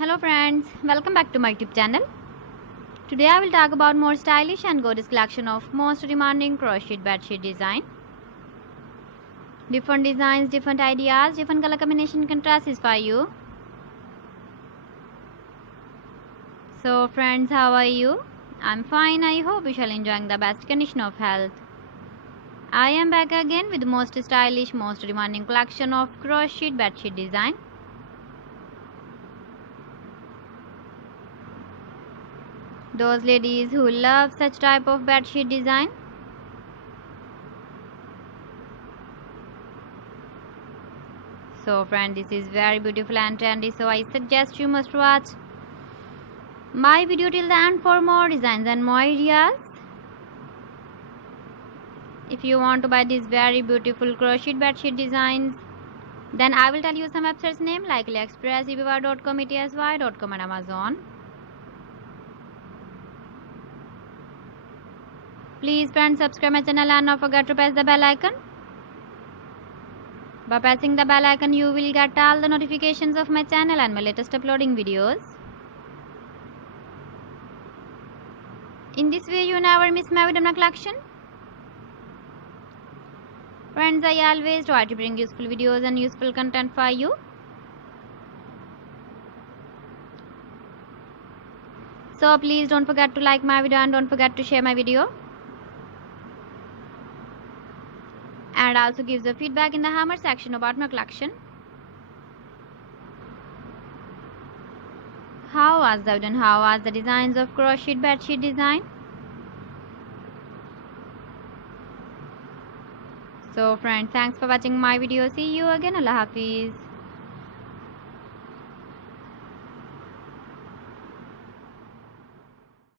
Hello friends, welcome back to my YouTube channel. Today I will talk about more stylish and gorgeous collection of most demanding crochet bedsheet design. Different designs, different ideas, different color combination can satisfy you. So friends, how are you? I'm fine. I hope you shall enjoying the best condition of health. I am back again with the most stylish, most demanding collection of crochet bedsheet design. Those ladies who love such type of bedsheet design. So friend, this is very beautiful and trendy, so I suggest you must watch my video till the end for more designs and more ideas. If you want to buy these very beautiful crochet bedsheet designs, then I will tell you some websites name like AliExpress, eBay.com, ETSY.com and Amazon. Please friends, subscribe my channel and not forget to press the bell icon. By pressing the bell icon, you will get all the notifications of my channel and my latest uploading videos. In this way, you never miss my video collection. Friends, I always try to bring useful videos and useful content for you. So please don't forget to like my video and don't forget to share my video. And also give the feedback in the hammer section about my collection. How was the video and how was the designs of crochet bedsheet design? So friends, thanks for watching my video. See you again. Allah Hafiz.